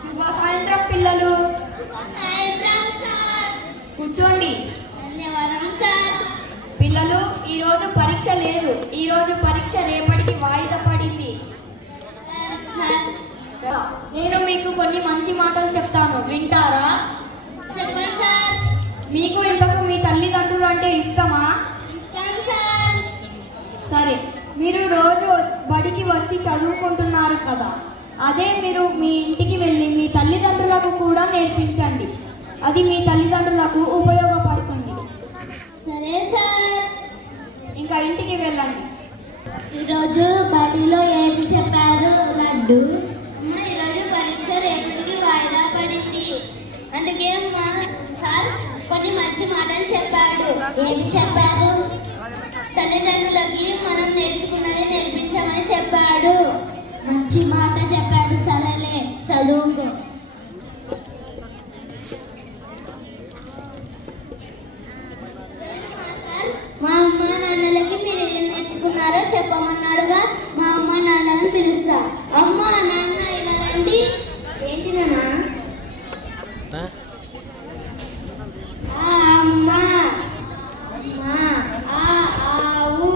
శుభ సాయంత్రం పిల్లలు. సాయంత్రం సార్. కూర్చోండి. ధన్యవాదం సార్. పిల్లలు, ఈరోజు పరీక్ష లేదు. ఈరోజు పరీక్ష రేపటికి వాయిదా పడింది. నేను మీకు కొన్ని మంచి మాటలు చెప్తాను, వింటారా? చెప్పండి సార్. మీకు ఇంతకు మీ తల్లిదండ్రులు అంటే ఇష్టమా? ఇష్టం సార్. సరే, మీరు రోజు బడికి వచ్చి చదువుకుంటున్నారు కదా, అదే మీరు మీ ఇంటికి వెళ్ళి మీ తల్లిదండ్రులకు కూడా నేర్పించండి. అది మీ తల్లిదండ్రులకు ఉపయోగపడుతుంది. సరే సార్. ఇంకా ఇంటికి వెళ్ళండి. ఈరోజు బడిలో ఏమి చెప్పారు లడ్డు? ఈరోజు పరీక్ష రేపటికి వాయిదా పడింది, అందుకే మా సార్ కొన్ని మంచి మాటలు చెప్పాడు. ఏమి చెప్పారు? తల్లిదండ్రులకి మనం నేర్చుకున్నది నేర్పించమని చెప్పాడు. మంచి మాట చెప్పాడు. సరేలే, చదువుకో. మా అమ్మ నాన్నలకి మీరు ఏం నేర్చుకున్నారో చెప్పమన్నాడుగా, మా అమ్మ నాన్నలను పిలుస్తా. అమ్మ నాన్న ఇలా రండి. ఏంటి నాన్న? అమ్మ, ఆవు,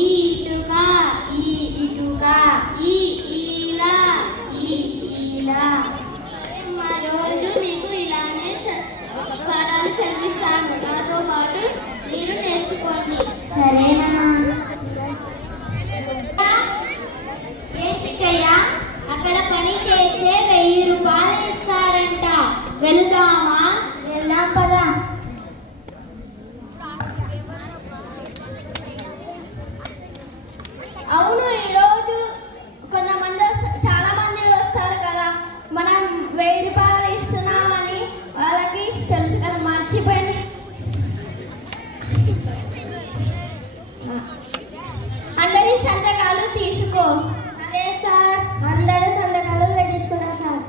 ఈ ఇటుక, ఈ ఈల. మా రోజు మీకు ఇలానే పాఠాలు చదివిస్తాను. నాతో పాటు మీరు నేర్చుకోండి. సరేనా? ఏంటికయ్యా? అక్కడ పని చేస్తే 1000 రూపాయలు ఇస్తారంట. వెళదామా? వెళ్దాం పదా. అవును, ఈరోజు కొంతమంది చాలా మంది వస్తారు కదా, మనం 1000 రూపాయలు ఇస్తున్నామని వాళ్ళకి తెలుసు కదా, మర్చిపోయింది. అందరి సంతకాలు తీసుకో. సరే సార్. అందరూ సంతకాలు పెట్టించుకున్నారు సార్.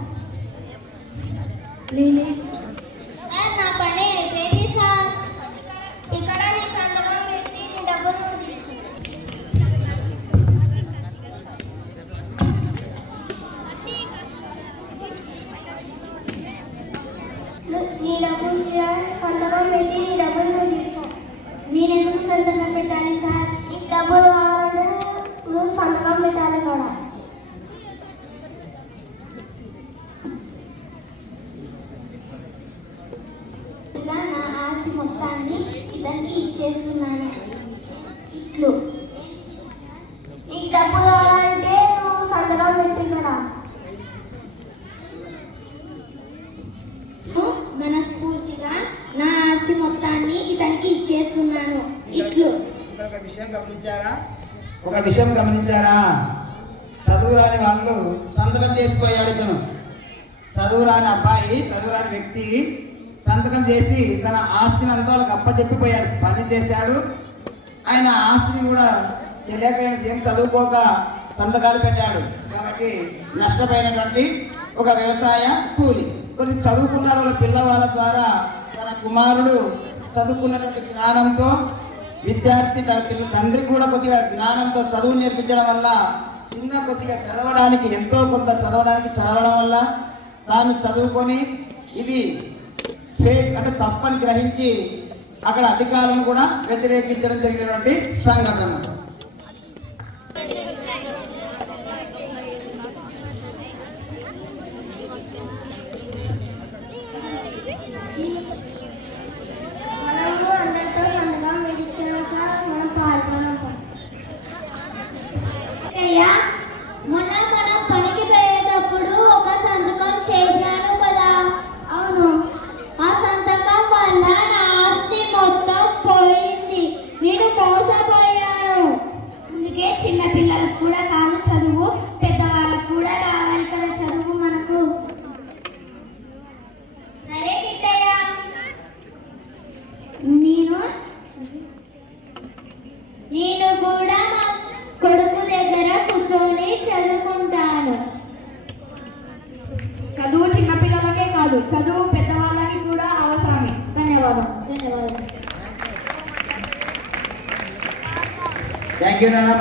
సార్, నా పని అయిపోయింది సార్. ఇక్కడ నీ సంతకం పెట్టి నీ డబ్బులు నువ్వు తీసుకో. నీ డబ్బులు సంతకం పెట్టి నీ డబ్బులు నువ్వు తీసుకో. నేనెందుకు సంతకం పెట్టాలి సార్? నీకు డబ్బులు కావాలంటే నువ్వు సంతకం పెట్టాలి కూడా. ఇలా నా ఆస్తి మొత్తాన్ని ఇతనికి ఇచ్చేస్తున్నాను. ఇట్లు నీకు డబ్బు కావాలంటే నువ్వు సంతకం పెట్టి కూడా. మనస్ఫూర్తిగా నా ఆస్తి మొత్తాన్ని ఇతనికి ఇచ్చేస్తున్నాను. ఇట్లు. ఒక విషయం గమనించారా? చదువురాని వాళ్ళు సంతకం చేసుకోయాడు. ఇతను చదువురాని అబ్బాయి, చదువురాని వ్యక్తి సంతకం చేసి తన ఆస్తిని అంతా వాళ్ళకి అప్పచెప్పిపోయాడు. పని చేశాడు. ఆయన ఆస్తిని కూడా తెలియక ఏం చదువుకోక సంతకాలు పెట్టాడు. కాబట్టి నష్టపోయినటువంటి ఒక వ్యవసాయ కూలి. కొన్ని చదువుకున్నారు వాళ్ళ పిల్లవాళ్ళ ద్వారా తన కుమారుడు చదువుకున్నటువంటి జ్ఞానంతో, విద్యార్థి తన తండ్రి కూడా కొద్దిగా జ్ఞానంతో చదువు నేర్పించడం వల్ల చిన్న కొద్దిగా చదవడానికి ఎంతో కొంత చదవడం వల్ల తాను చదువుకొని ఇది ఫేక్ అంటే తప్పని గ్రహించి అక్కడ అధికారులను కూడా వ్యతిరేకించడం జరిగినటువంటి సంఘటన. మనము అందరితో సంతకం పెట్టించుకున్నాం సార్. మనం పాల్గొనాం. మొన్న మనం పనికి పోయేటప్పుడు ఒక సంతకం చేశాను కదా. అవును. ఆ సంతకం వల్ల నా ఆస్తి మొత్తం పోయింది. నేను మోసపోయాను. అందుకే చిన్న పిల్లలకు కూడా కాదు చదువు, పెద్దవాళ్ళకు కూడా రావాలి కదా చదువు మనకు. సరే కిట్టయ్య, నేను కూడా మా కొడుకు దగ్గర కూర్చొని చదువుకుంటాను. చదువు చిన్నపిల్లలకే కాదు, చదువు పెద్దవాళ్ళకి కూడా అవసరమే. ధన్యవాదాలు. థ్యాంక్ యూ నాన్న.